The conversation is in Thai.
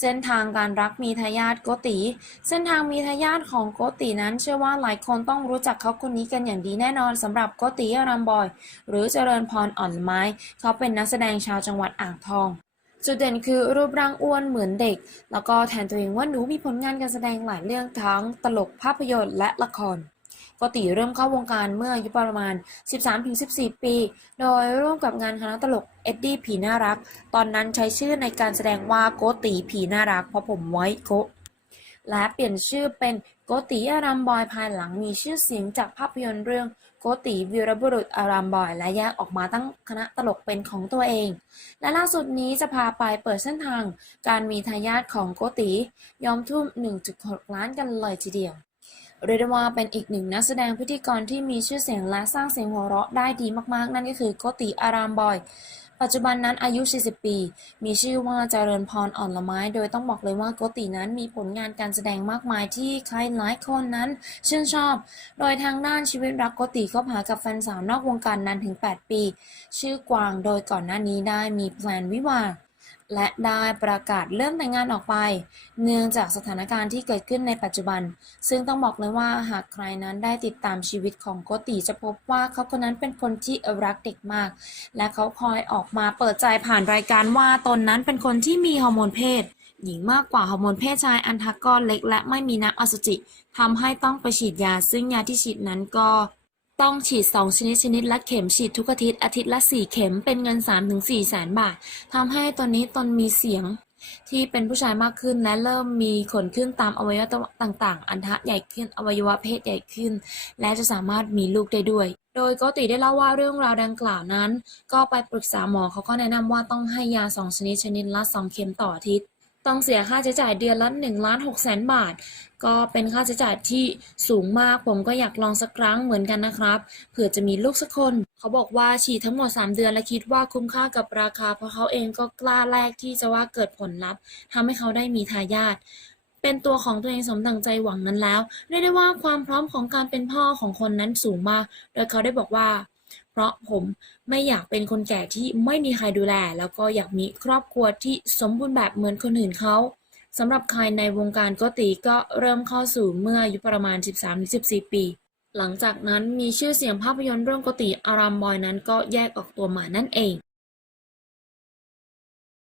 เส้นทางการรักมีทายาทโกติ เส้นทางมีทายาทของโกตินั้น เชื่อว่าหลายคนต้องรู้จักเขาคนนี้กันอย่างดีแน่นอนสำหรับโกติอารามบอย หรือเจริญพรอ่อนไม้ เขาเป็นนักแสดงชาวจังหวัดอ่างทองจุดเด่นคือรูปร่างอ้วนเหมือนเด็ก แล้วก็แทนตัวเองว่าหนูมีผลงานการแสดงหลายเรื่องทั้งตลกภาพยนตร์และละคร โกติเริ่มเข้าวงการเมื่ออายุประมาณ 13-14 ปี โดยร่วมกับงานคณะตลกเอ็ดดี้ผีน่ารัก ตอนนั้นใช้ชื่อในการแสดงว่าโกติผีน่ารัก เพราะผมไว้โกและเปลี่ยนชื่อเป็นโกติอารามบอยภายหลังมีชื่อเสียงจากภาพยนตร์เรื่องโกติวีรบุรุษอารามบอยและแยกออกมาตั้งคณะตลกเป็นของตัวเอง และล่าสุดนี้จะพาไปเปิดเส้นทาง การมีทายาทของโกติยอมทุ่ม 1.6 ล้านกันเลยทีเดียว เรียกได้ว่าเป็นอีกหนึ่งนักแสดงพิธีกรที่มีชื่อเสียงและสร้างเสียงหัวเราะได้ดีมากๆ นั่นก็คือโกติอารามบอย ปัจจุบันนั้นอายุ 40 ปี มีชื่อว่าเจริญพรอ่อนละไม้ โดยต้องบอกเลยว่าโกตินั้นมีผลงานการแสดงมากมายที่ใครหลายคนนั้นชื่นชอบ โดยทางด้านชีวิตรักโกติคบหากับแฟนสาวนอกวงการนานถึง 8 ปี ชื่อกวางโดยก่อนหน้านี้ได้มีแพลนวิวาห์ และได้ประกาศเลื่อนแต่งงานออกไป เนื่องจากสถานการณ์ที่เกิดขึ้นในปัจจุบัน ซึ่งต้องบอกเลยว่าหากใครนั้นได้ติดตามชีวิตของโกติจะพบว่าเขาคนนั้นเป็นคนที่รักเด็กมาก และเขาคอยออกมาเปิดใจผ่านรายการว่าตนนั้นเป็นคนที่มีฮอร์โมนเพศ หญิงมากกว่าฮอร์โมนเพศชายอันทากรเล็ก และไม่มีน้ำอสุจิทำให้ต้องไปฉีดยา ซึ่งยาที่ฉีดนั้นก็ ต้องฉีด 2 ชนิดชนิดละเข็มฉีดทุกอาทิตย์อาทิตย์ละ 4 เข็มเป็นเงิน 3-4แสนบาททำให้ตอนนี้ตนมีเสียงที่เป็นผู้ชายมากขึ้นและเริ่มมีขนขึ้นตามอวัยวะต่างๆ อันทะใหญ่ขึ้นอวัยวะเพศใหญ่ขึ้น และจะสามารถมีลูกได้ด้วย โดยโกติได้เล่าว่าเรื่องราวดังกล่าวนั้น ก็ไปปรึกษาหมอเขาก็แนะนำว่าต้องให้ยา 2 ชนิดชนิดละ 2 เข็มต่ออาทิตย์ ต้องเสียค่าใช้จ่ายเดือนละ1ล้าน6แสนบาท ก็เป็นค่าใช้จ่ายที่สูงมากผมก็อยากลองสักครั้งเหมือนกันนะครับเผื่อจะมีลูกสักคน เขาบอกว่าฉีดทั้งหมด 3 เดือนและคิดว่าคุ้มค่ากับราคา เพราะเขาเองก็กล้าแลกที่จะว่าเกิดผลลัพธ์ทำให้เขาได้มีทายาทเป็นตัวของตัวเองสมดังใจหวังนั้นแล้วเรียกได้ว่าความพร้อมของการเป็นพ่อของคนนั้นสูงมาก โดยเขาได้บอกว่า เพราะผมไม่อยากเป็นคนแก่ที่ไม่มีใครดูแล แล้วก็อยากมีครอบครัวที่สมบูรณ์แบบเหมือนคนอื่นเขาสำหรับใครในวงการโกติก็เริ่มเข้าสู่เมื่ออายุประมาณ 13-14 ปี หลังจากนั้นมีชื่อเสียงภาพยนตร์เรื่องโกติอารามบอยนั้นก็แยกออกตัวมานั่นเอง